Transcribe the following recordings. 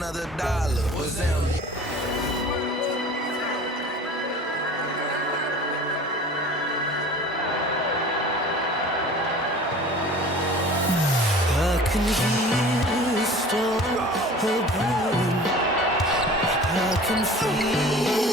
another dollar. What's them? I can hear a storm brewing. I can feel it.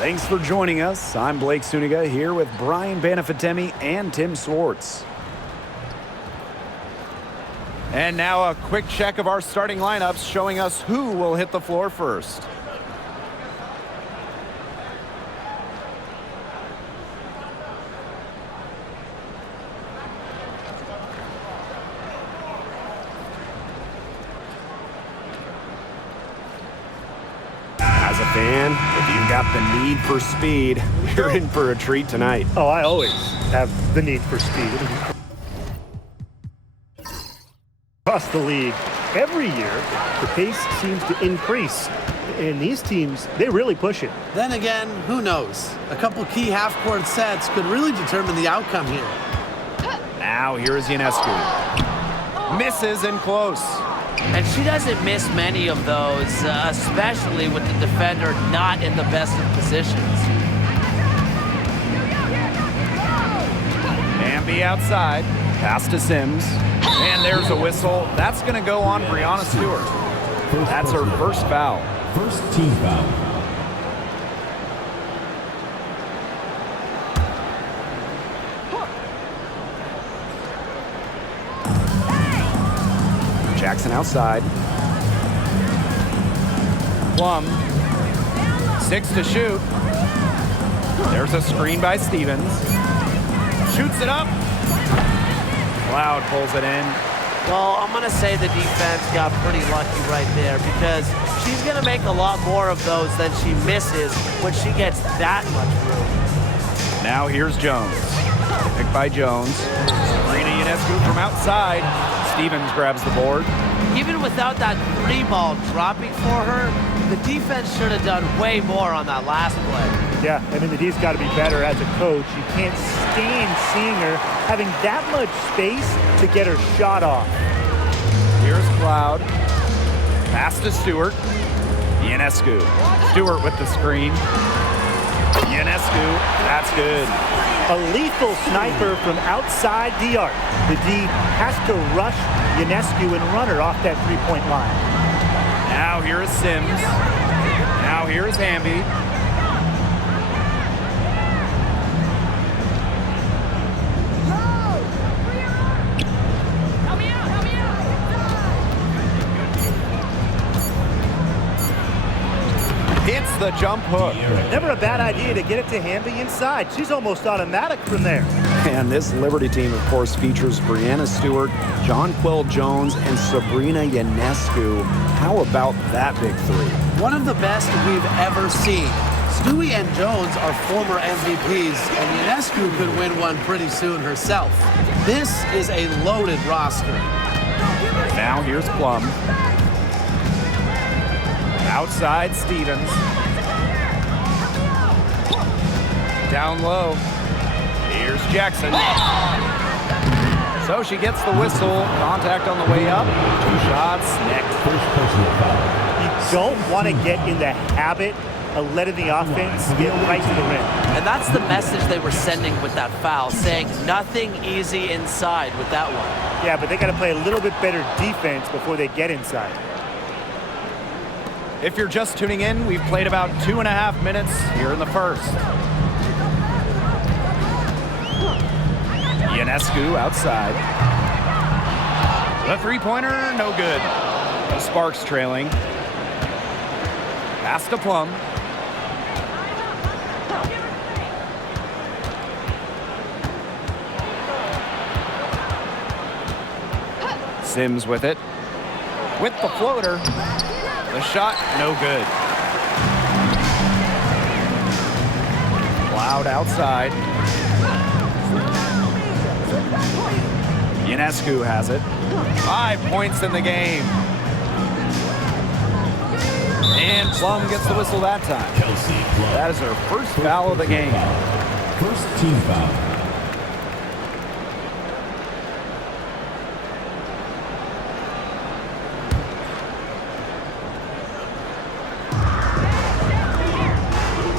Thanks for joining us. I'm Blake Suniga here with Brian Banafitemi and Tim Swartz. And now a quick check of our starting lineups showing us who will hit the floor first. As a fan, if you've got the need for speed, you're in for a treat tonight. Oh, I always have the need for speed. Across the league, every year, the pace seems to increase. And these teams, they really push it. Then again, who knows? A couple key half-court sets could really determine the outcome here. Now here's Ionescu. Misses and close. And she doesn't miss many of those, especially with the defender not in the best of positions. Bambi outside. Pass to Sims. And there's a whistle. That's going to go on Breanna Stewart. That's her first foul. First team foul. Jackson outside. Plum. 6 to shoot. There's a screen by Stevens. Shoots it up. Cloud pulls it in. Well, I'm going to say the defense got pretty lucky right there because she's going to make a lot more of those than she misses when she gets that much room. Now here's Jones. Picked by Jones. Sabrina Ionescu from outside. Stevens grabs the board. Even without that 3-ball dropping for her, the defense should have done way more on that last play. Yeah, I mean, the D's got to be better as a coach. You can't stand seeing her having that much space to get her shot off. Here's Cloud. Pass to Stewart. Ionescu. Stewart with the screen. Ionescu. That's good. A lethal sniper from outside the arc. The D has to rush Ionescu and run her off that three-point line. Now here is Sims. Now here is Hamby. Hits the jump hook. Never a bad idea to get it to Hamby inside. She's almost automatic from there. And this Liberty team, of course, features Breanna Stewart, Jonquel Jones, and Sabrina Ionescu. How about that big three? One of the best we've ever seen. Stewie and Jones are former MVPs, and Ionescu could win one pretty soon herself. This is a loaded roster. Now here's Plum. Outside Stevens. Down low. Here's Jackson. So she gets the whistle. Contact on the way up. 2 shots next. First personal foul. You don't want to get in the habit of letting the offense get right to the rim. And that's the message they were sending with that foul, saying nothing easy inside with that one. Yeah, but they got to play a little bit better defense before they get inside. If you're just tuning in, we've played about 2.5 minutes here in the first. Ionescu outside. The three-pointer, no good. The Sparks trailing. Pass to Plum. Sims with it. With the floater. The shot, no good. Cloud outside. Ionescu has it. 5 points in the game. And Plum gets the whistle that time. Kelsey Plum. That is her first foul of the game. First team foul.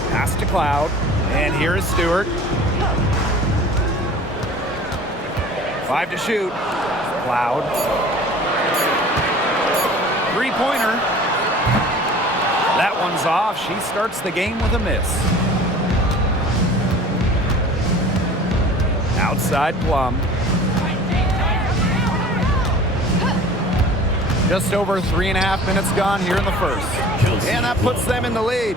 Pass to Cloud. And here is Stewart. 5 to shoot. Cloud. 3-pointer. That one's off. She starts the game with a miss. Outside Plum. Just over 3.5 minutes gone here in the first. And that puts them in the lead.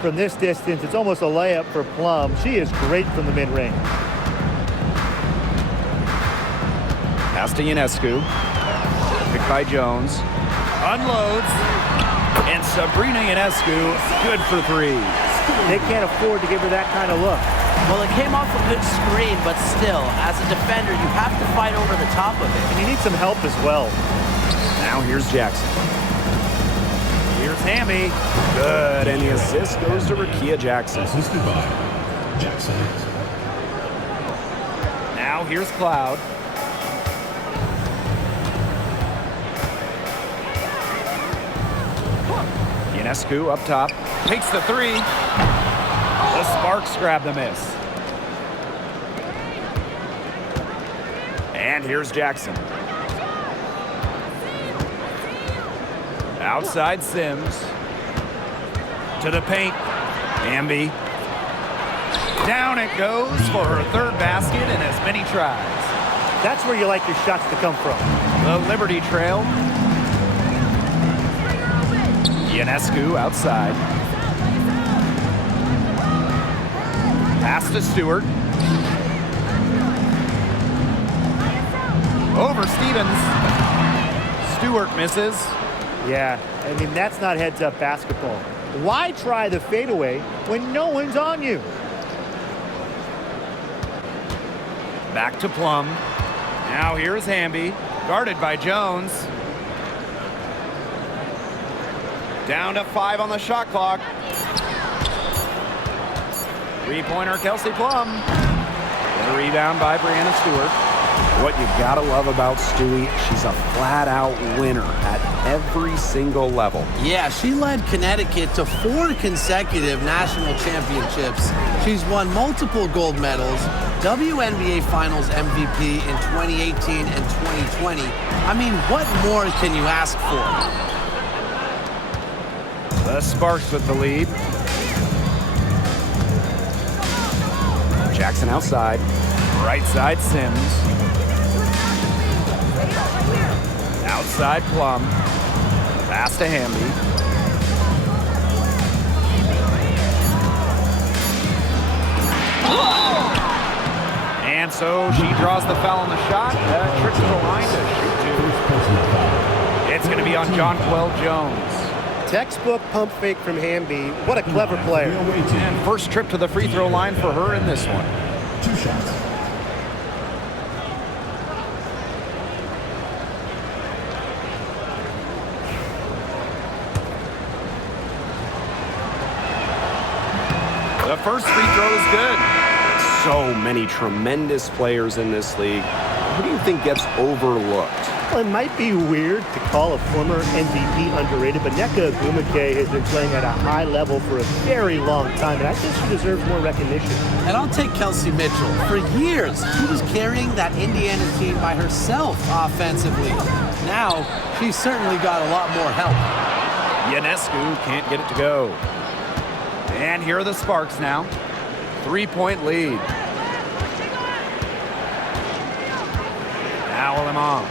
From this distance, it's almost a layup for Plum. She is great from the mid-range. Pass to Ionescu. Picked by Jones. Unloads. And Sabrina Ionescu, good for 3. They can't afford to give her that kind of look. Well, it came off a good screen, but still, as a defender, you have to fight over the top of it. And you need some help as well. Now here's Jackson. Here's Hamby. Good, and the assist goes to Rakia Jackson. Assisted by Jackson. Now here's Cloud. Ionescu up top. Takes the 3. The Sparks grab the miss. And here's Jackson. Outside Sims. To the paint. Hamby. Down it goes for her 3rd basket in as many tries. That's where you like your shots to come from. The Liberty Trail. Ionescu outside. Pass to Stewart. Over Stevens. Stewart misses. Yeah, I mean, that's not heads-up basketball. Why try the fadeaway when no one's on you? Back to Plum. Now here's Hamby. Guarded by Jones. Down to 5 on the shot clock. 3-pointer Kelsey Plum. And a rebound by Brianna Stewart. What you gotta love about Stewie, she's a flat-out winner at every single level. Yeah, she led Connecticut to 4 consecutive national championships. She's won multiple gold medals, WNBA Finals MVP in 2018 and 2020. I mean, what more can you ask for? The Sparks with the lead. Jackson outside. Right side Sims. Outside Plum. Pass to Hamby. And so she draws the foul on the shot. Tricks the line to shoot 2. It's going to be on Jonquel Jones. Textbook pump fake from Hamby. What a clever player. And first trip to the free throw line for her in this one. 2 shots. The first free throw is good. So many tremendous players in this league. Who do you think gets overlooked? Well, it might be weird to call a former MVP underrated, but Nneka Ogwumike has been playing at a high level for a very long time, and I think she deserves more recognition. And I'll take Kelsey Mitchell. For years, she was carrying that Indiana team by herself offensively. Now, she's certainly got a lot more help. Ionescu can't get it to go. And here are the Sparks now. 3-point lead. Now Limon.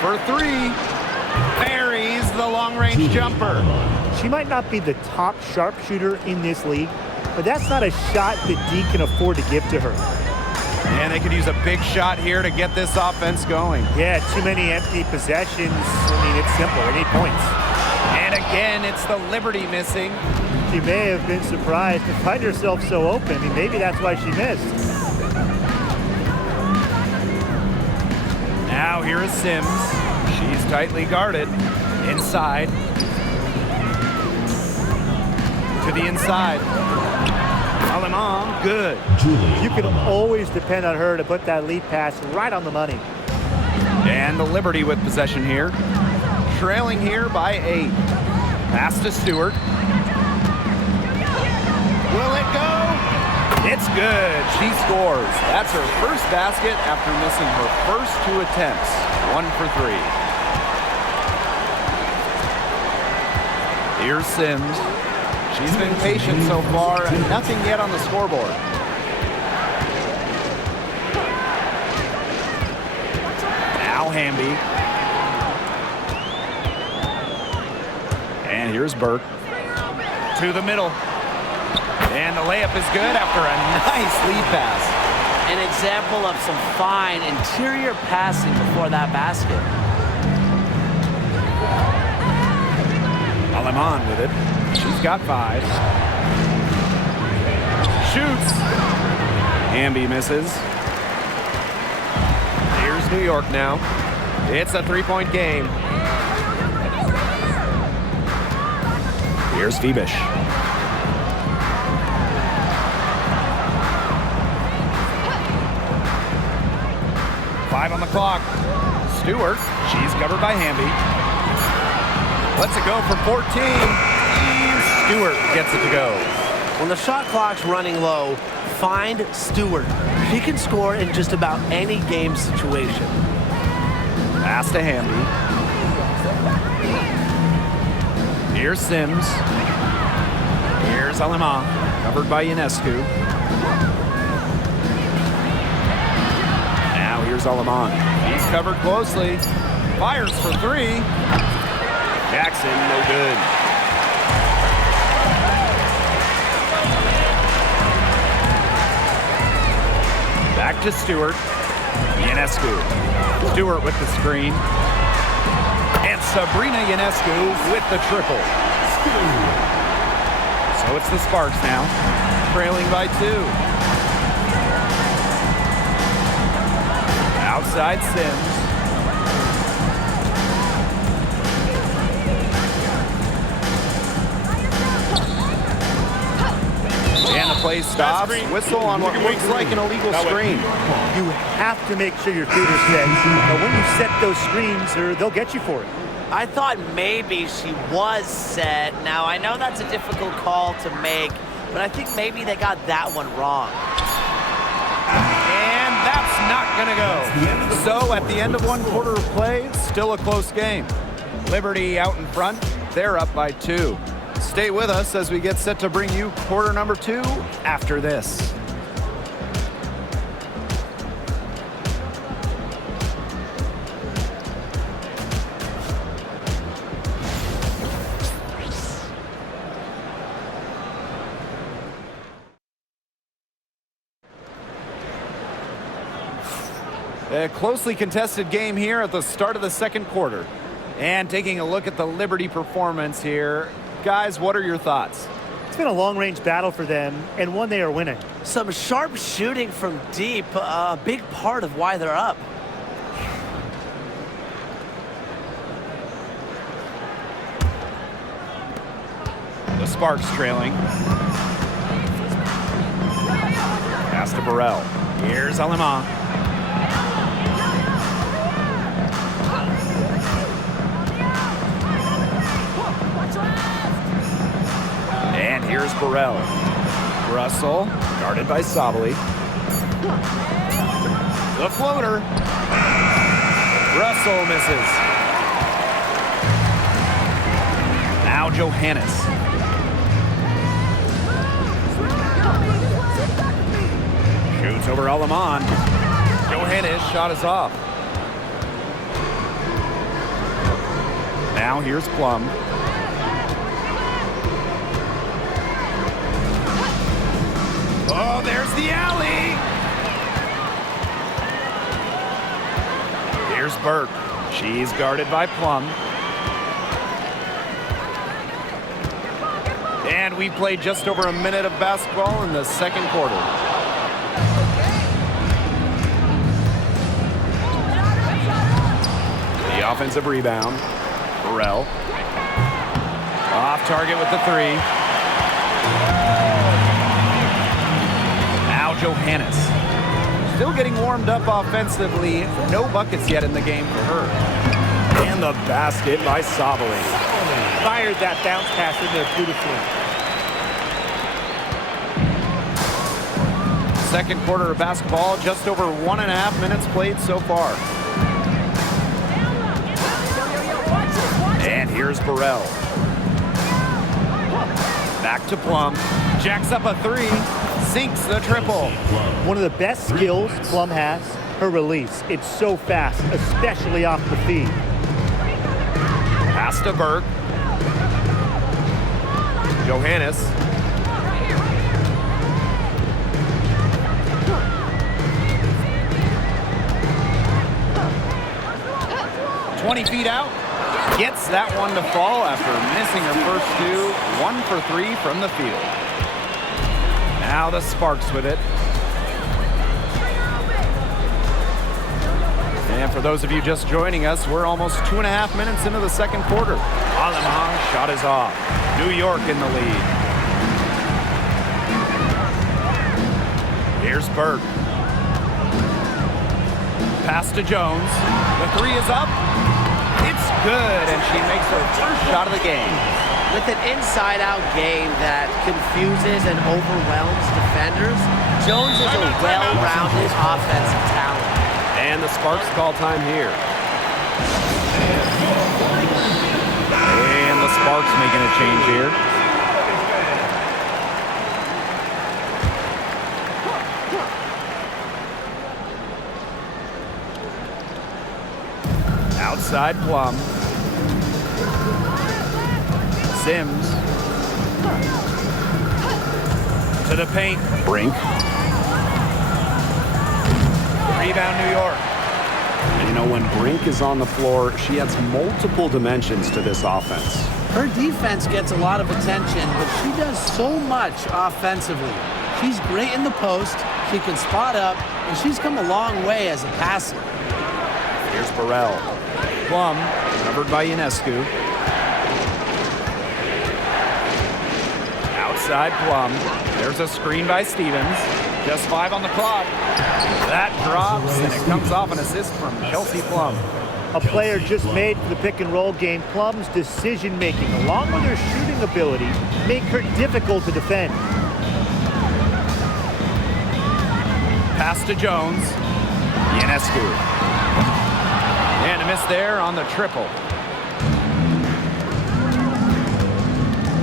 For 3, buries the long-range jumper. She might not be the top sharpshooter in this league, but that's not a shot that D can afford to give to her. And they could use a big shot here to get this offense going. Yeah, too many empty possessions. I mean, it's simple. They need points. And again, it's the Liberty missing. She may have been surprised to find herself so open. I mean, maybe that's why she missed. Now here is Sims. She's tightly guarded. Inside. To the inside. Alemán, good. Julie. You can always depend on her to put that lead pass right on the money. And the Liberty with possession here. Trailing here by 8. Pass to Stewart. Will it go? It's good. She scores. That's her first basket after missing her first 2 attempts. 1 for 3. Here's Sims. She's been patient so far, and nothing yet on the scoreboard. Now Hamby. And here's Burke. To the middle. And the layup is good after a nice lead pass. An example of some fine interior passing before that basket. Alemán with it. She's got 5. Shoots. Hamby misses. Here's New York now. It's a 3-point game. Here's Phoebish. Five on the clock. Stewart. She's covered by Hamby. Lets it go from 14. Stewart gets it to go. When the shot clock's running low, find Stewart. She can score in just about any game situation. Pass to Hamby. Here's Sims. Here's Alemán, covered by Ionescu. Now here's Alemán. He's covered closely. Fires for 3. Jackson, no good. Back to Stewart. Ionescu. Stewart with the screen. And Sabrina Ionescu with the triple. So it's the Sparks now, trailing by 2. Outside Sims. And the play stops. Whistle on what looks like an illegal screen. You have to make sure your feet are set. But when you set those screens, they'll get you for it. I thought maybe she was set. Now, I know that's a difficult call to make, but I think maybe they got that one wrong. And that's not going to go. So at the end of 1 quarter of play, still a close game. Liberty out in front. They're up by 2. Stay with us as we get set to bring you quarter number 2 after this. A closely contested game here at the start of the second quarter. And taking a look at the Liberty performance here. Guys, what are your thoughts? It's been a long-range battle for them, and one they are winning. Some sharp shooting from deep, a big part of why they're up. The Sparks trailing. Pass to Burrell. Here's Alemán. And here's Burrell. Russell, guarded by Sabali. The floater. Russell misses. Now Johannes. Shoots over Alemán. Johannes' shot is off. Now here's Plum. Oh, there's the alley. Here's Burke. She's guarded by Plum. And we played just over a minute of basketball in the second quarter. The offensive rebound. Burrell. Off target with the three. Now Johannes. Still getting warmed up offensively. No buckets yet in the game for her. And the basket by Sabali. Fired that bounce pass in there beautifully. Second quarter of basketball, just over 1.5 minutes played so far. And here's Burrell. Back to Plum. Jacks up a three. Sinks the triple. One of the best skills Plum has, her release. It's so fast, especially off the feet. Pass to Burke. Johannes. "20 feet out." Gets that one to fall after missing her first two. 1 for 3 from the field. Now the Sparks with it. And for those of you just joining us, we're almost 2.5 minutes into the second quarter. Alemang shot is off. New York in the lead. Here's Burke. Pass to Jones. The three is up. It's good, and she makes her first shot of the game. With an inside-out game that confuses and overwhelms defenders, Jones is a well-rounded offensive talent. And the Sparks call time here. And the Sparks making a change here. Outside Plum. Sims. To the paint. Brink. Rebound New York. And you know, when Brink is on the floor, she adds multiple dimensions to this offense. Her defense gets a lot of attention, but she does so much offensively. She's great in the post, she can spot up, and she's come a long way as a passer. Here's Burrell. Plum, covered by Ionescu. Outside Plum. There's a screen by Stevens. Just 5 on the clock. That drops, and it comes off an assist from Kelsey Plum. A player just made for the pick and roll game. Plum's decision making, along with her shooting ability, make her difficult to defend. Pass to Jones. Ionescu. And a miss there on the triple.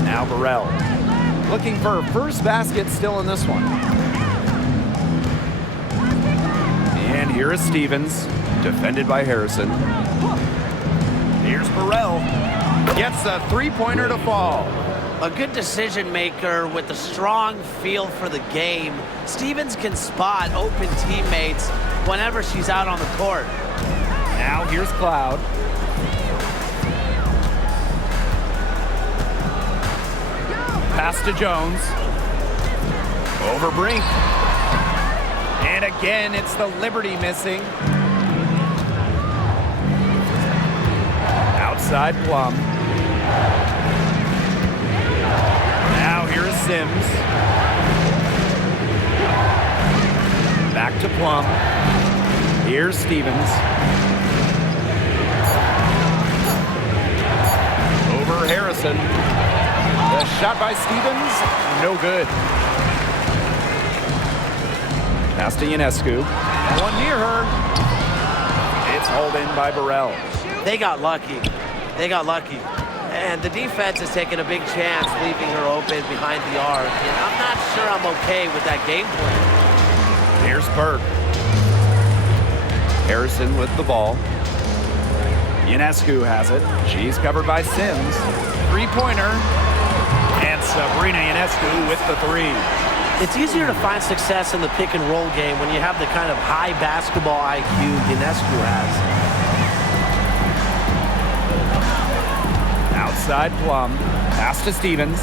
Now Burrell. Looking for her first basket still in this one. And here is Stevens, defended by Harrison. Here's Burrell. Gets a three-pointer to fall. A good decision maker with a strong feel for the game. Stevens can spot open teammates whenever she's out on the court. Now here's Cloud. Pass to Jones. Over Brink. And again, it's the Liberty missing. Outside Plum. Now here is Sims. Back to Plum. Here's Stevens. Over Harrison. The shot by Stevens, no good. Pass to Ionescu. One near her. It's hauled in by Burrell. They got lucky. They got lucky. And the defense is taking a big chance, leaving her open behind the arc. And I'm not sure I'm okay with that game plan. Here's Burke. Harrison with the ball. Ionescu has it. She's covered by Sims. Three-pointer. And Sabrina Ionescu with the three. It's easier to find success in the pick and roll game when you have the kind of high basketball IQ Ionescu has. Outside Plum. Pass to Stevens.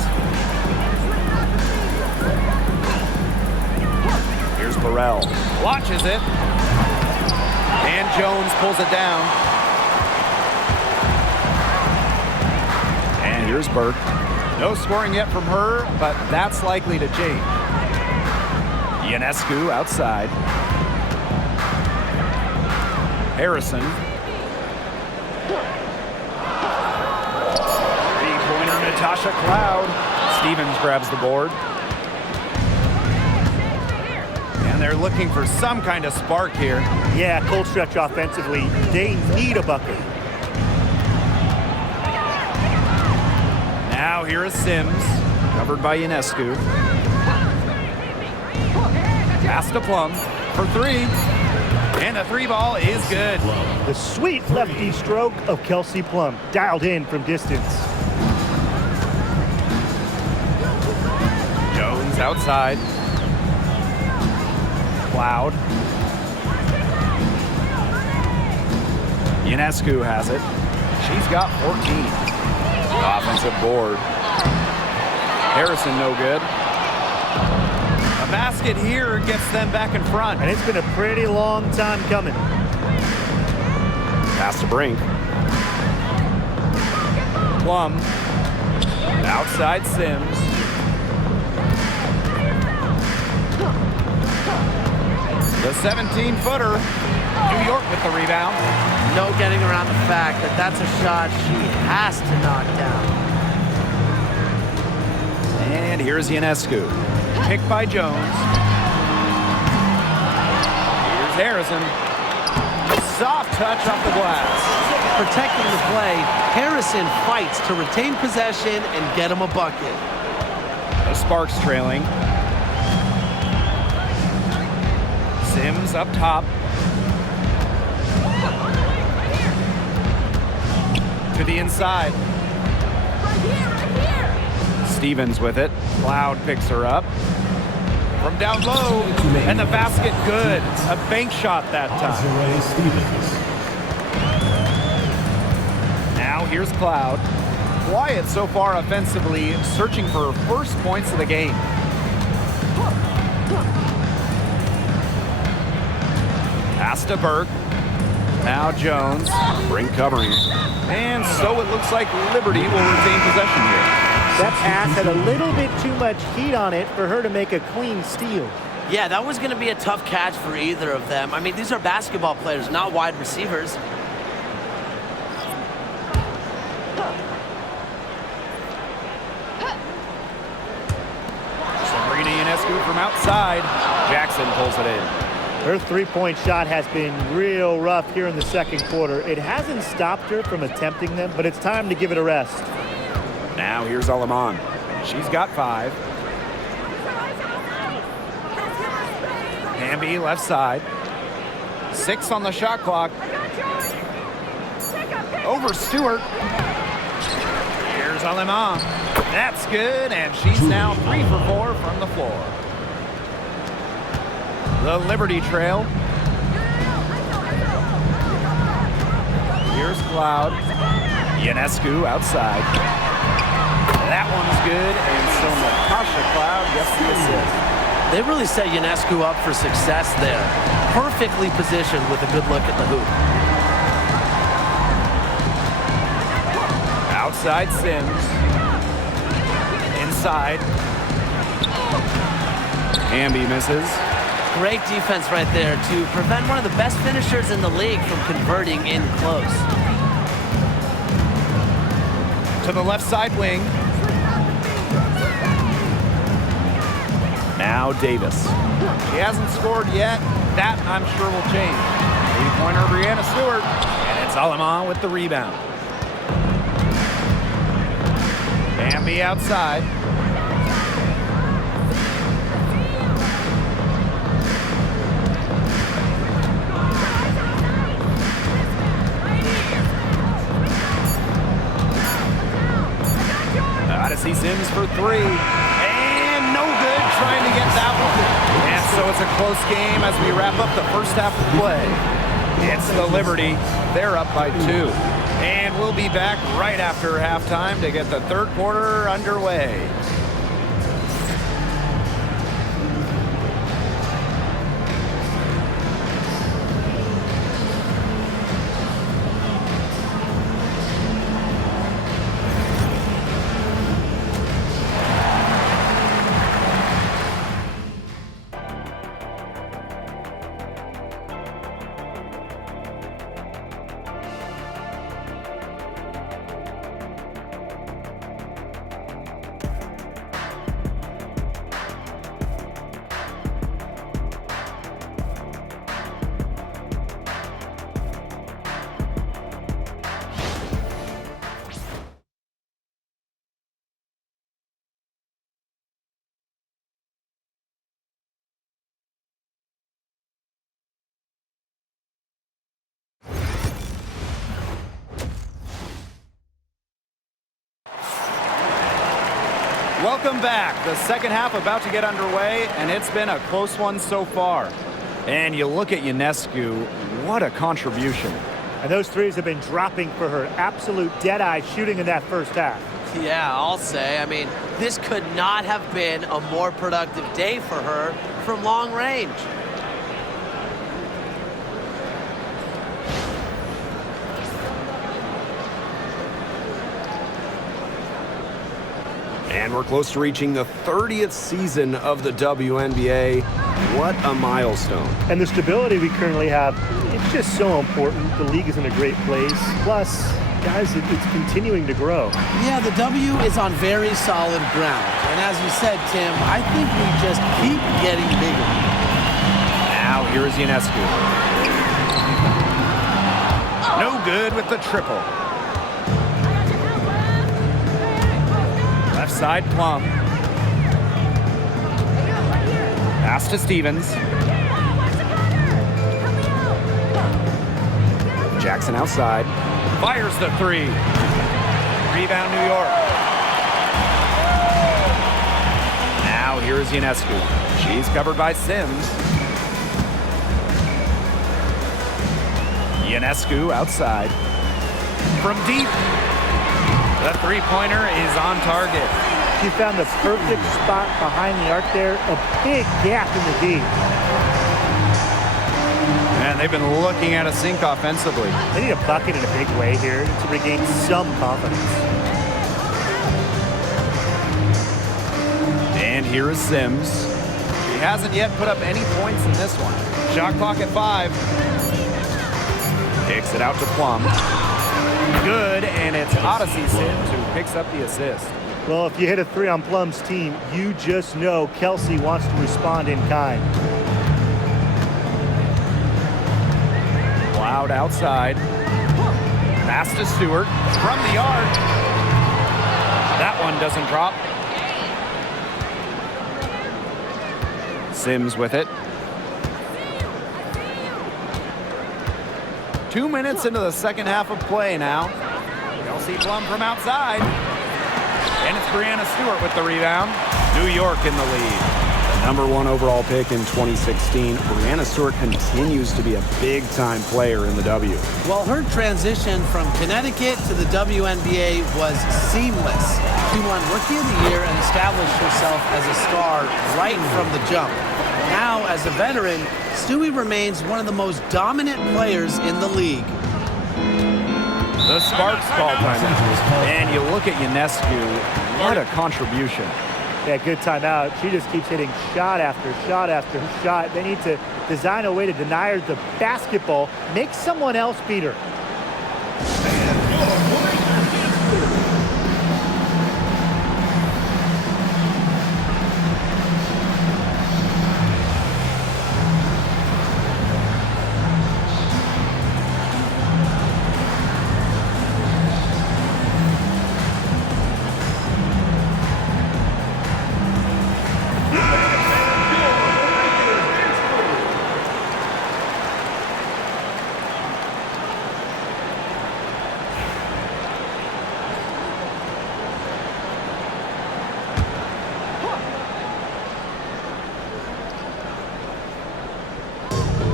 Here's Burrell. Launches it. And Jones pulls it down. And here's Burke. No scoring yet from her, but that's likely to change. Ionescu outside. Harrison. Three-pointer Natasha Cloud. Stevens grabs the board. And they're looking for some kind of spark here. Yeah, cold stretch offensively. They need a bucket. Now here is Sims, covered by Ionescu. Pass to Plum for three. And the three ball is good. The sweet lefty stroke of Kelsey Plum, dialed in from distance. Jones outside. Cloud. Ionescu has it. She's got 14. Offensive board. Harrison no good. A basket here gets them back in front. And it's been a pretty long time coming. Pass to Brink. Plum. Outside Sims. The 17-footer. New York with the rebound. No getting around the fact that that's a shot she has to knock down. And here's Ionescu. Picked by Jones. Here's Harrison. Soft touch off the glass. Protecting the play, Harrison fights to retain possession and get him a bucket. The Sparks trailing. Sims up top. To the inside. Stevens with it. Cloud picks her up. From down low. And the basket good. A bank shot that time. Desiree Stevens. Now here's Cloud. Quiet so far offensively, searching for first points of the game. Pass to Burke. Now Jones. Brink covering. And so it looks like Liberty will retain possession here. That pass had a little bit too much heat on it for her to make a clean steal. Yeah, that was going to be a tough catch for either of them. I mean, these are basketball players, not wide receivers. Sabrina Ionescu from outside. Jackson pulls it in. Her three-point shot has been real rough here in the second quarter. It hasn't stopped her from attempting them, but it's time to give it a rest. Now here's Alaman. She's got 5. Hamby left side. 6 on the shot clock. Over Stewart. Here's Alaman. That's good, and she's now 3 for 4 from the floor. The Liberty trail. Here's Cloud. Ionescu outside. That one's good, and so Natasha Cloud gets the assist. They really set Ionescu up for success there. Perfectly positioned with a good look at the hoop. Outside Sims. Inside. Hamby misses. Great defense right there to prevent one of the best finishers in the league from converting in close. To the left side wing. Now Davis. She hasn't scored yet. That, I'm sure, will change. Three-pointer Brianna Stewart. And it's Alaman with the rebound. Bambi outside. See Sims for 3. And no good trying to get that one. And so it's a close game as we wrap up the first half of play. It's the Liberty. They're up by 2. And we'll be back right after halftime to get the third quarter underway. Welcome back. The second half about to get underway, and it's been a close one so far. And you look at Ionescu, what a contribution. And those threes have been dropping for her. Absolute dead-eye shooting in that first half. Yeah, I'll say. I mean, this could not have been a more productive day for her from long range. And we're close to reaching the 30th season of the WNBA. What a milestone. And the stability we currently have, it's just so important. The league is in a great place. Plus, guys, it's continuing to grow. Yeah, the W is on very solid ground. And as you said, Tim, I think we just keep getting bigger. Now here is Ionescu. No good with the triple. Left side, Plum. Pass to Stevens. Jackson outside. Fires the 3. Rebound, New York. Now here is Ionescu. She's covered by Sims. Ionescu outside. From deep. The three-pointer is on target. She found the perfect spot behind the arc there. A big gap in the D. Man, they've been looking at a sink offensively. They need a bucket in a big way here to regain some confidence. And here is Sims. He hasn't yet put up any points in this one. Shot clock at 5. Kicks it out to Plum. Good, and it's Odyssey Sims who picks up the assist. Well, if you hit a 3 on Plum's team, you just know Kelsey wants to respond in kind. Loud outside. Pass to Stewart from the arc. That one doesn't drop. Sims with it. 2 minutes into the second half of play now. Kelsey Plum from outside. And it's Brianna Stewart with the rebound. New York in the lead. Number 1 overall pick in 2016, Brianna Stewart continues to be a big-time player in the W. Well, her transition from Connecticut to the WNBA was seamless. She won Rookie of the Year and established herself as a star right from the jump. Now, as a veteran, Stewie remains one of the most dominant players in the league. The Sparks call timeout. And you look at Ionescu, what a contribution. Yeah, good timeout. She just keeps hitting shot after shot after shot. They need to design a way to deny her the basketball, make someone else beat her.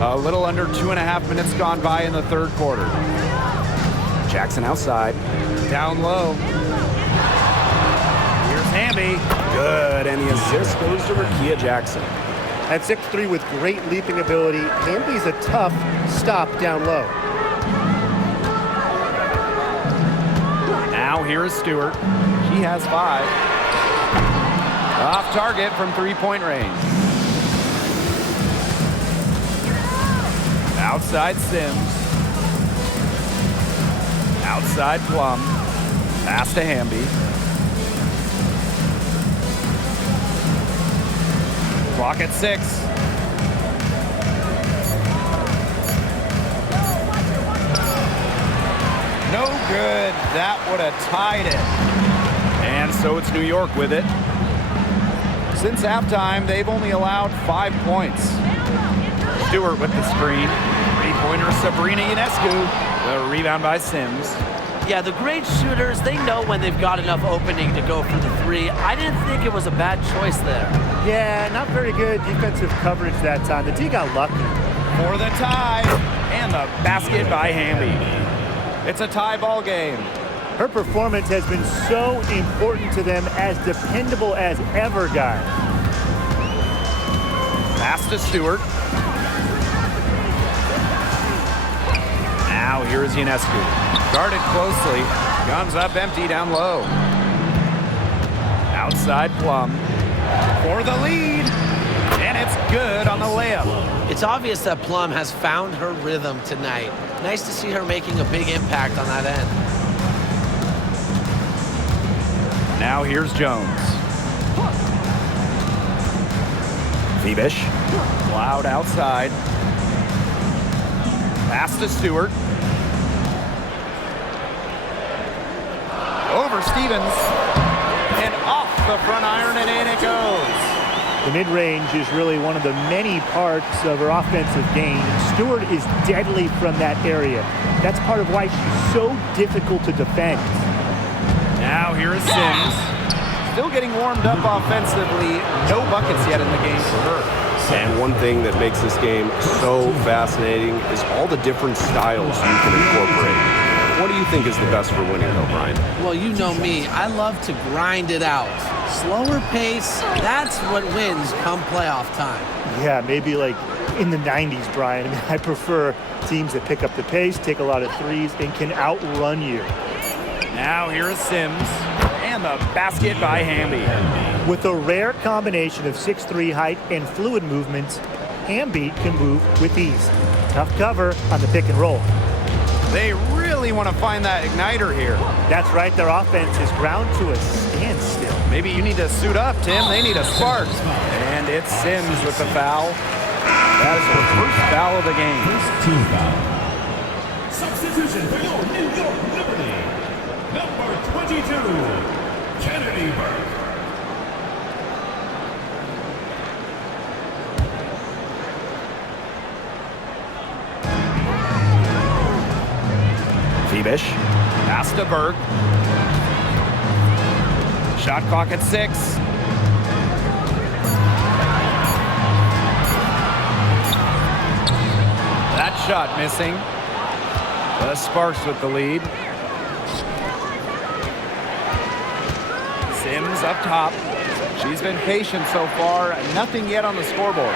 A little under 2.5 minutes gone by in the third quarter. Jackson outside. Down low. Here's Hamby. Good, and the assist goes to Rakia Jackson. At 6'3" with great leaping ability, Hamby's a tough stop down low. Now here is Stewart. He has 5. Off target from 3-point range. Outside Sims. Outside Plum. Pass to Hamby. Clock at 6. No good. That would have tied it. And so it's New York with it. Since halftime, they've only allowed 5 points. Stewart with the screen. Three-pointer Sabrina Ionescu. The rebound by Sims. Yeah, the great shooters, they know when they've got enough opening to go for the 3. I didn't think it was a bad choice there. Yeah, not very good defensive coverage that time. The D got lucky. For the tie. And the basket by Hamby. It's a tie ball game. Her performance has been so important to them, as dependable as ever, guys. Pass to Stewart. Now here's Ionescu. Guarded closely. Guns up empty down low. Outside Plum. For the lead. And it's good on the layup. It's obvious that Plum has found her rhythm tonight. Nice to see her making a big impact on that end. Now here's Jones. Phoebish. Loud outside. Pass to Stewart. Over Stevens. And off the front iron, and in it goes. The mid-range is really one of the many parts of her offensive game. Stewart is deadly from that area. That's part of why she's so difficult to defend. Now here is Sims. Still getting warmed up offensively. No buckets yet in the game for her. And one thing that makes this game so fascinating is all the different styles you can incorporate. What do you think is the best for winning, though, Brian? Well, you know me. I love to grind it out. Slower pace, that's what wins come playoff time. Yeah, maybe like in the 90s, Brian. I mean, I prefer teams that pick up the pace, take a lot of threes, and can outrun you. Now here is Sims. And the basket by Hamby. With a rare combination of 6'3" height and fluid movements, Hamby can move with ease. Tough cover on the pick and roll. They really want to find that igniter here. That's right, their offense is ground to a standstill. Maybe you need to suit up, Tim. They need a spark. And it's Sims with the foul. That is her first foul of the game. First team foul. Substitution for your New York Liberty. Number 22, Kennedy Burke. Phoebish. Pass to Berg. Shot clock at 6. That shot missing. The Sparks with the lead. Sims up top. She's been patient so far. Nothing yet on the scoreboard.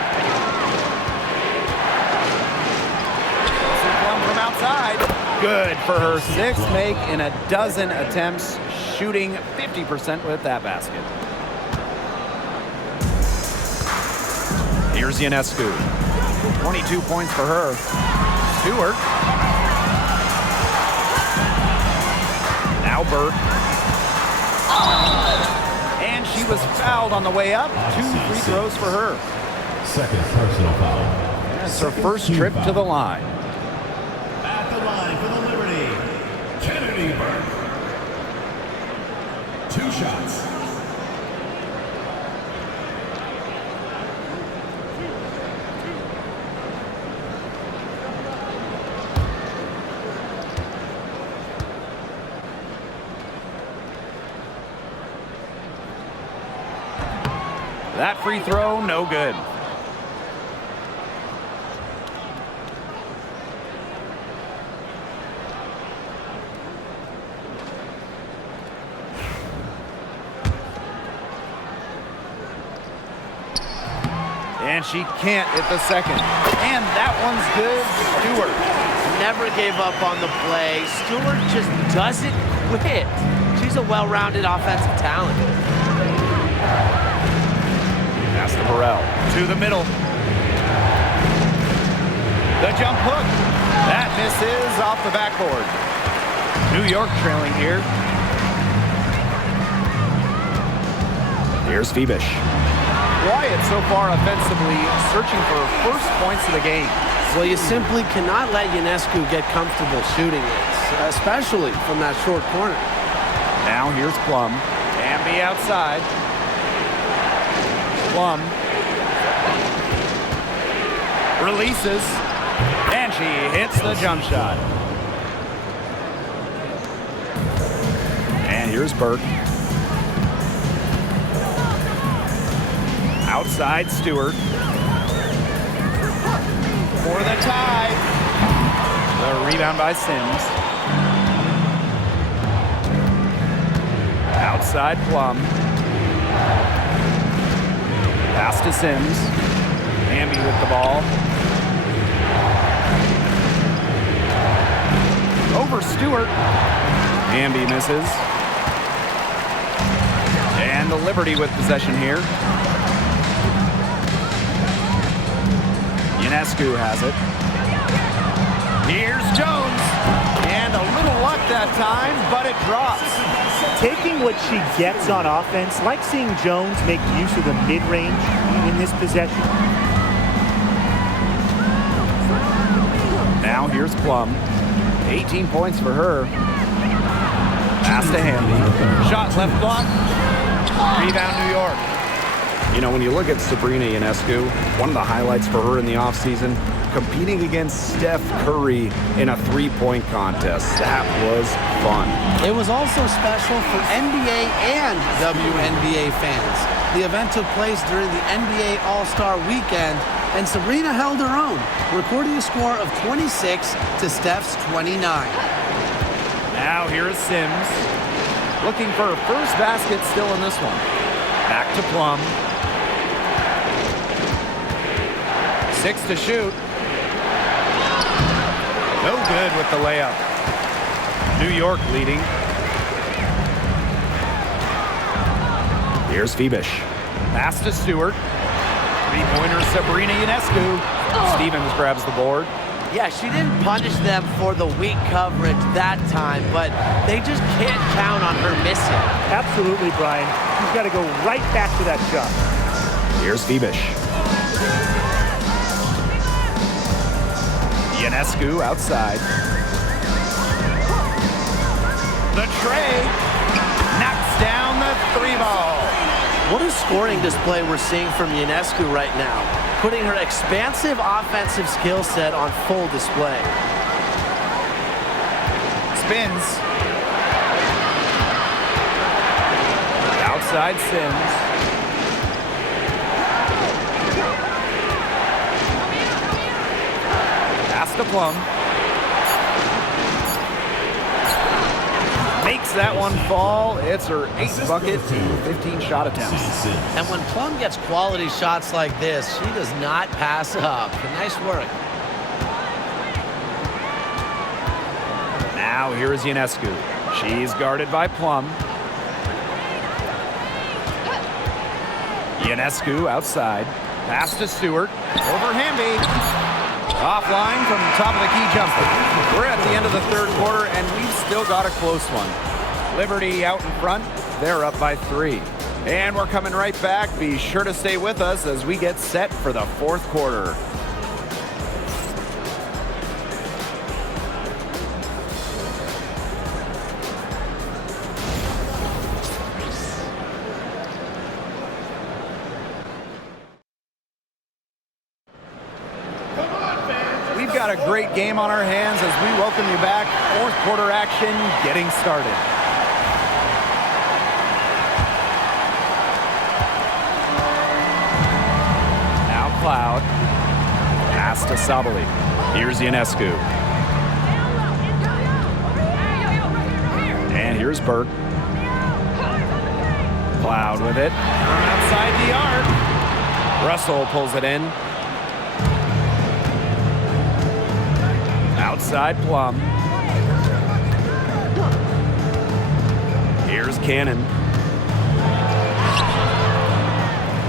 Plum from outside. Good for her 6th make in a dozen attempts, shooting 50% with that basket. Here's Ionescu. 22 points for her. Stewart. Now Burke. And she was fouled on the way up. 2 free throws for her. Second personal foul. That's her first trip to the line. At the line for the Liberty, Kennedy Burke. 2 shots. That free throw, no good. And she can't hit the second. And that one's good. Stewart. Never gave up on the play. Stewart just doesn't quit. She's a well-rounded offensive talent. Pass to Burrell. To the middle. The jump hook. That misses off the backboard. New York trailing here. Here's Phoebish. Wyatt so far offensively searching for first points of the game. Well, you simply cannot let Ionescu get comfortable shooting it, especially from that short corner. Now here's Plum. Amby outside. Plum releases, and she hits the jump shot. And here's Burke. Outside Stewart. For the tie. The rebound by Sims. Outside Plum. Pass to Sims. Amby with the ball. Over Stewart. Amby misses. And the Liberty with possession here. Ionescu has it. Here's Jones. And a little luck that time, but it drops. Taking what she gets on offense, like seeing Jones make use of the mid-range in this possession. Now here's Plum. 18 points for her. Pass to Hamby. Shot left block. Rebound New York. You know, when you look at Sabrina Ionescu, one of the highlights for her in the offseason, competing against Steph Curry in a three-point contest. That was fun. It was also special for NBA and WNBA fans. The event took place during the NBA All-Star Weekend, and Sabrina held her own, recording a score of 26 to Steph's 29. Now here is Sims. Looking for her first basket still in this one. Back to Plum. 6 to shoot. No good with the layup. New York leading. Here's Phoebish. Pass to Stewart. Three-pointer Sabrina Ionescu. Stevens grabs the board. Yeah, she didn't punish them for the weak coverage that time, but they just can't count on her missing. Absolutely, Brian. She's got to go right back to that shot. Here's Phoebish. Ionescu outside. The tray knocks down the three ball. What a scoring display we're seeing from Ionescu right now, putting her expansive offensive skill set on full display. Spins. Outside Sims. Pass to Plum. Makes that one fall. It's her 8th bucket, 15 shot attempts. And when Plum gets quality shots like this, she does not pass up. Nice work. Now here is Ionescu. She's guarded by Plum. Ionescu outside. Pass to Stewart. Over Hamby. Offline from the top of the key jumper. We're at the end of the third quarter, and we've still got a close one. Liberty out in front. They're up by 3. And we're coming right back. Be sure to stay with us as we get set for the fourth quarter. We've got a great game on our hands as we welcome you back. Fourth quarter action getting started. Now Cloud. Pass to Sabali. Here's Ionescu. And here's Burke. Cloud with it from outside the arc. Russell pulls it in. Outside Plum. Here's Cannon.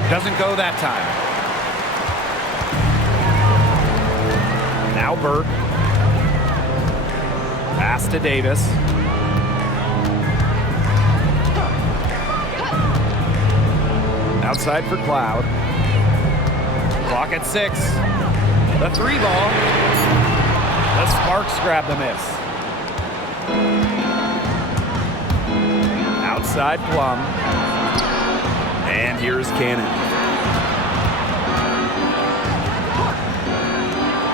Doesn't go that time. Now Burke. Pass to Davis. Outside for Cloud. Clock at 6. The 3 ball. The Sparks grab the miss. Outside Plum. And here's Cannon.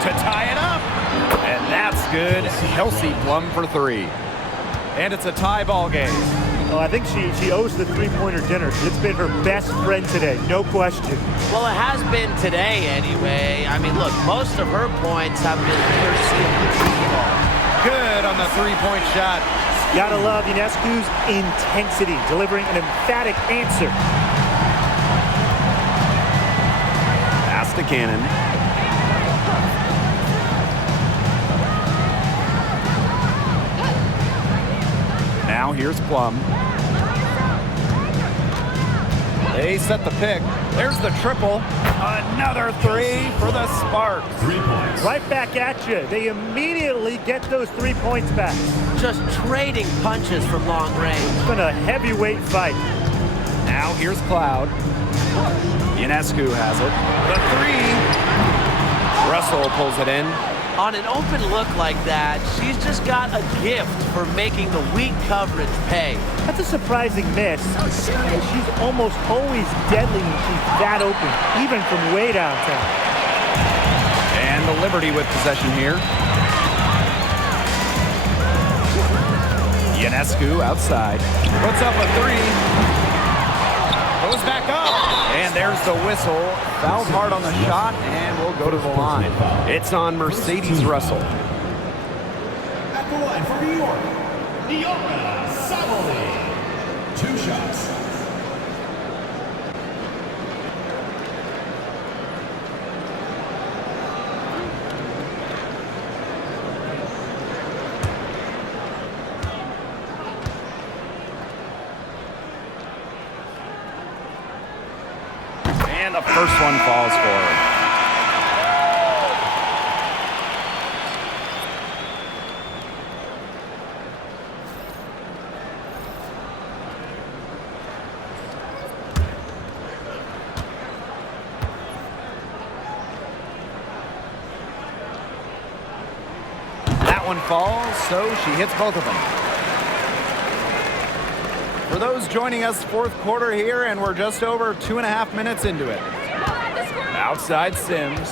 To tie it up. And that's good. Kelsey Plum for 3. And it's a tie ball game. Oh, I think she owes the three-pointer dinner. It's been her best friend today, no question. Well, it has been today anyway. I mean, look, most of her points have been courtesy of the ball. Good on the 3-point shot. Gotta love Ionescu's intensity, delivering an emphatic answer. Pass to Cannon. Now here's Plum. They set the pick. There's the triple. Another 3 for the Sparks. 3 points. Right back at you. They immediately get those 3 points back. Just trading punches from long range. It's been a heavyweight fight. Now here's Cloud. Ionescu has it. The 3. Russell pulls it in. On an open look like that, she's just got a gift for making the weak coverage pay. That's a surprising miss. She's almost always deadly when she's that open, even from way downtown. And the Liberty with possession here. Ionescu outside. Puts up a 3. Goes back up. And there's the whistle. Fouled hard on the shot, and we'll go to the line. It's on Mercedes Russell. At the line for New York, Niara Sabali. 2 shots. And the first one falls for her. That one falls, so she hits both of them. For those joining us, 4th quarter here, and we're just over 2.5 minutes into it. Outside Sims.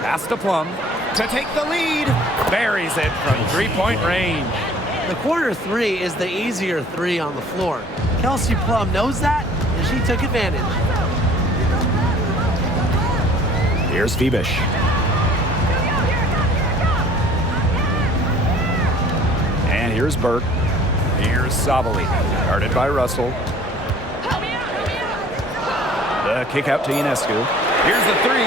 Pass to Plum to take the lead. Buries it from 3-point range. The quarter 3 is the easier 3 on the floor. Kelsey Plum knows that, and she took advantage. Here's Phoebish. And here's Burke. Here's Sabali. Guarded by Russell. The kick out to Ionescu. Here's the 3.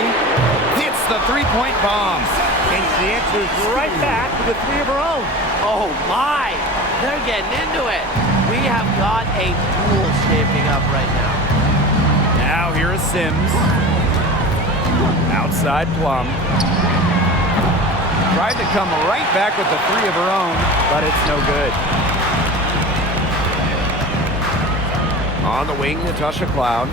Hits the 3-point bomb. And she answers right back with a 3 of her own. Oh my! They're getting into it. We have got a duel shaping up right now. Now here is Sims. Outside Plum. Tried to come right back with the 3 of her own, but it's no good. On the wing, Natasha Cloud.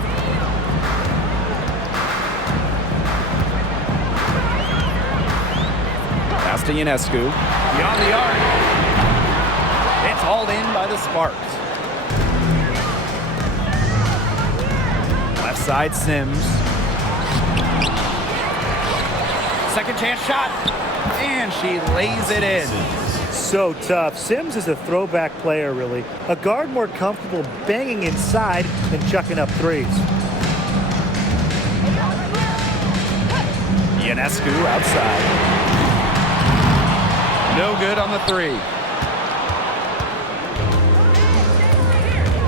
Pass to Ionescu. Beyond the arc. It's hauled in by the Sparks. Left side Sims. Second chance shot. And she lays it in. So tough. Sims is a throwback player, really. A guard more comfortable banging inside than chucking up 3s. Ionescu outside. No good on the 3.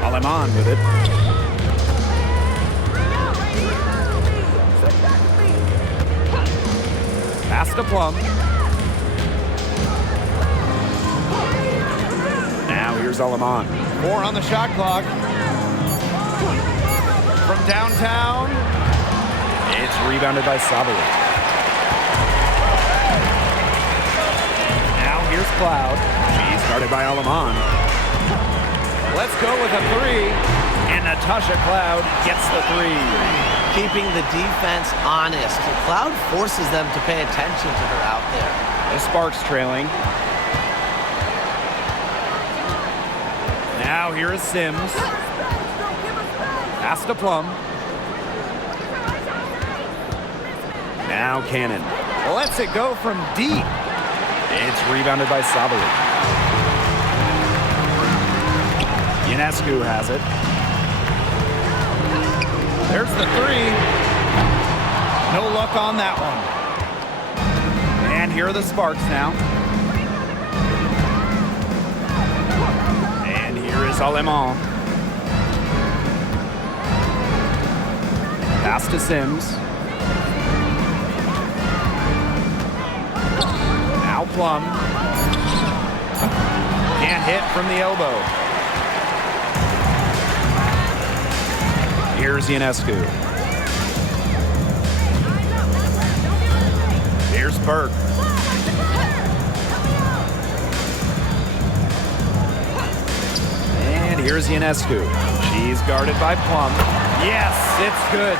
Aleman with it. Pass to Plum. Now here's Aleman. 4 on the shot clock. From downtown. It's rebounded by Sabali. Now here's Cloud. She's guarded by Aleman. Let's go with a 3. And Natasha Cloud gets the 3. Keeping the defense honest. Cloud forces them to pay attention to her out there. The Sparks trailing. Now here is Sims. Pass to Plum. Now Cannon. Lets it go from deep. It's rebounded by Sabali. Ionescu has it. There's the 3. No luck on that one. And here are the Sparks now. And here is Aleman. Pass to Sims. Now Plum. Can't hit from the elbow. Here's Ionescu. Here's Burke. And here's Ionescu. She's guarded by Plum. Yes, it's good.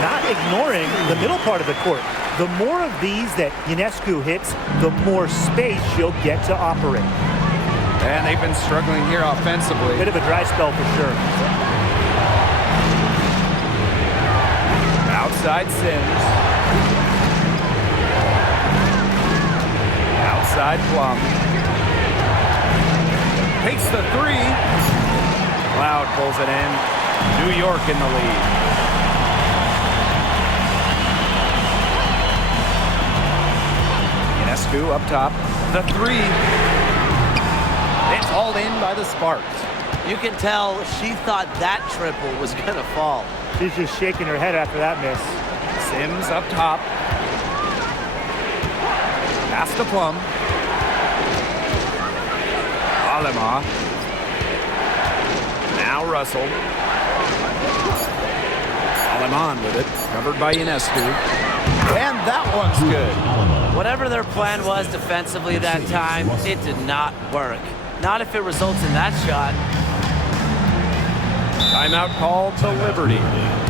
Not ignoring the middle part of the court. The more of these that Ionescu hits, the more space she'll get to operate. And they've been struggling here offensively. Bit of a dry spell for sure. Outside Sims. Outside Plum. Takes the 3. Cloud pulls it in. New York in the lead. Ionescu up top. The 3. It's hauled in by the Sparks. You can tell she thought that triple was going to fall. She's just shaking her head after that miss. Sims up top. Pass to Plum. Alema. Now Russell. Aleman with it. Covered by Ionescu. And that one's good. Whatever their plan was defensively that time, it did not work. Not if it results in that shot. Timeout called to Liberty.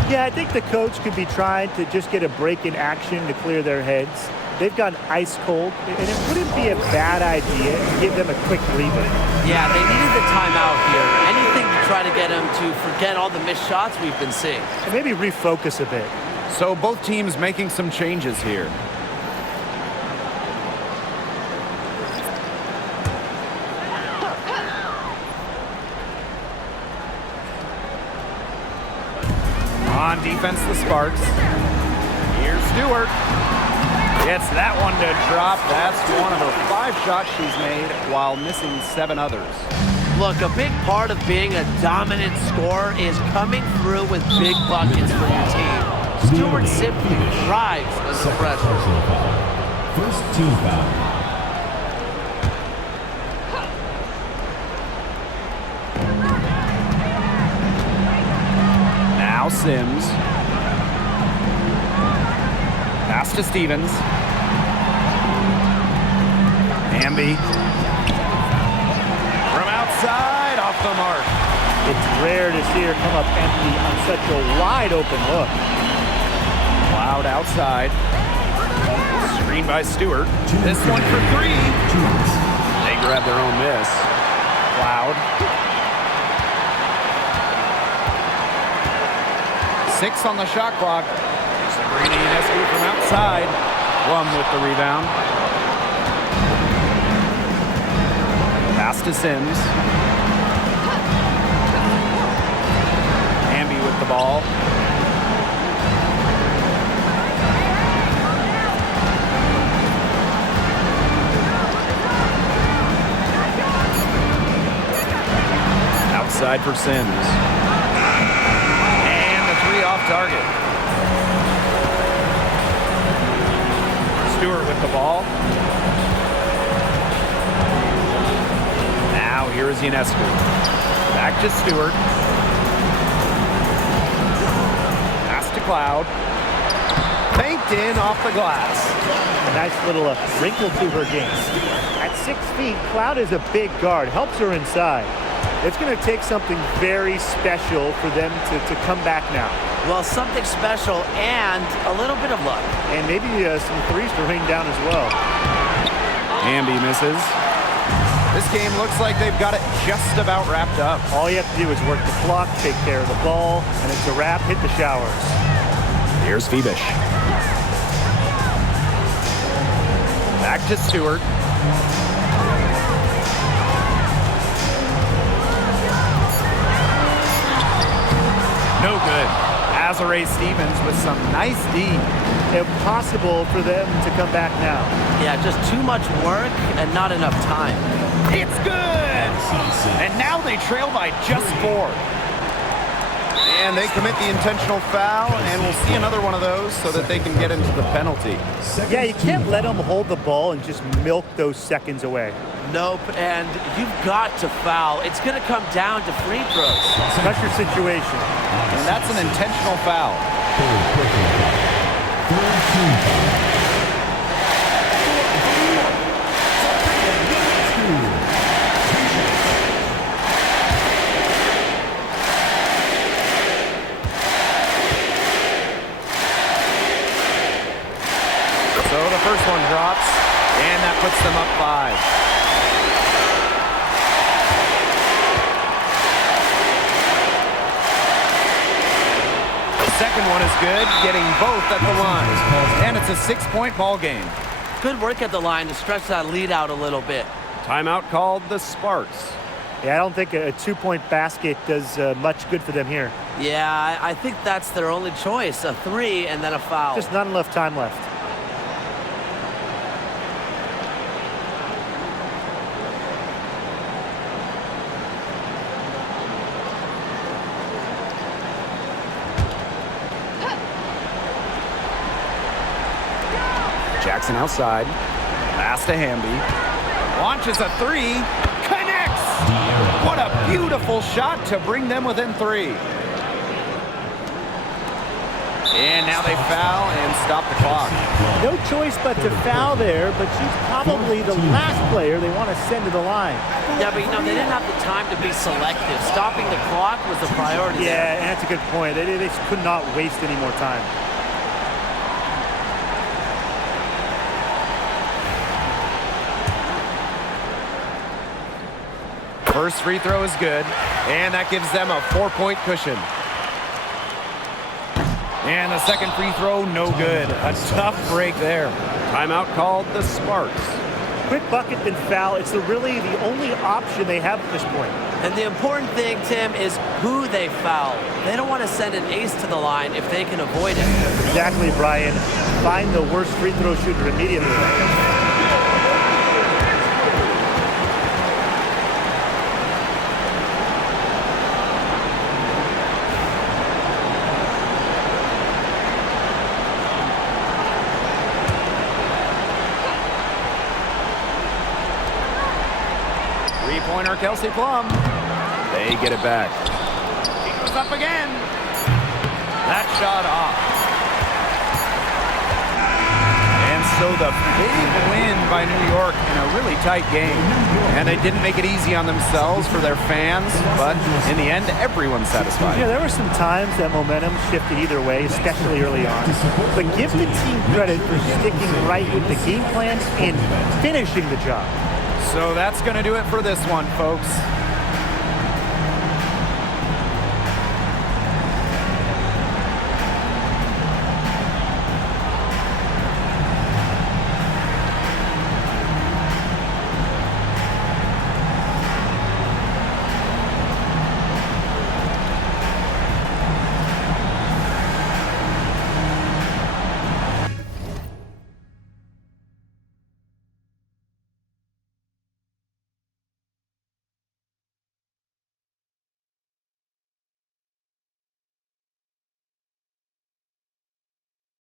Yeah, I think the coach could be trying to just get a break in action to clear their heads. They've gone ice cold, and it wouldn't be a bad idea to give them a quick breather. Yeah, they needed the timeout here. Anything to try to get them to forget all the missed shots we've been seeing. And maybe refocus a bit. So both teams making some changes here. On defense, the Sparks. Here's Stewart. Gets that one to drop. That's one of her 5 shots she's made while missing 7 others. Look, a big part of being a dominant scorer is coming through with big buckets for your team. Stewart simply thrives under pressure. First team foul. Now Sims. Pass to Stevens. Hamby. From outside, off the mark. It's rare to see her come up empty on such a wide open look. Cloud outside. Screen by Stewart. This one for 3. They grab their own miss. Cloud. 6 on the shot clock. Sabrina Ionescu from outside. Plum with the rebound. Pass to Sims. Hamby with the ball. Outside for Sims. And the 3 off target. Stewart with the ball. Now here is Ionescu. Back to Stewart. Pass to Cloud. Banked in off the glass. A nice little wrinkle to her game. At 6 feet, Cloud is a big guard, helps her inside. It's going to take something very special for them to come back now. Well, something special and a little bit of luck. And maybe some threes to rain down as well. Hamby misses. This game looks like they've got it just about wrapped up. All you have to do is work the clock, take care of the ball, and it's a wrap. Hit the showers. Here's Phoebish. Back to Stewart. No good. Azare Stevens with some nice D. Impossible for them to come back now. Yeah, just too much work and not enough time. It's good! And now they trail by just 4. And they commit the intentional foul, and we'll see another one of those so that they can get into the penalty. Yeah, you can't let them hold the ball and just milk those seconds away. Nope, and you've got to foul. It's going to come down to free throws. Pressure situation. And that's an intentional foul. So the first one drops, and that puts them up 5. Second one is good, getting both at the line. And it's a 6-point ball game. Good work at the line to stretch that lead out a little bit. Timeout called the Sparks. Yeah, I don't think a 2-point basket does much good for them here. Yeah, I think that's their only choice, a 3 and then a foul. Just not enough time left. Jackson outside. Pass to Hamby. Launches a 3. Connects! What a beautiful shot to bring them within 3. And now they foul and stop the clock. No choice but to foul there, but she's probably the last player they want to send to the line. Yeah, but they didn't have the time to be selective. Stopping the clock was the priority. Yeah, and that's a good point. They just could not waste any more time. First free throw is good, and that gives them a 4-point cushion. And the second free throw, no good. A tough break there. Timeout called the Sparks. Quick bucket then foul. It's really the only option they have at this point. And the important thing, Tim, is who they foul. They don't want to send an ace to the line if they can avoid it. Exactly, Brian. Find the worst free throw shooter immediately. 3-pointer, Kelsey Plum. They get it back. He goes up again. That shot off. And so the big win by New York in a really tight game. And they didn't make it easy on themselves for their fans, but in the end, everyone's satisfied. Yeah, there were some times that momentum shifted either way, especially early on. But give the team credit for sticking right with the game plan and finishing the job. So that's going to do it for this one, folks.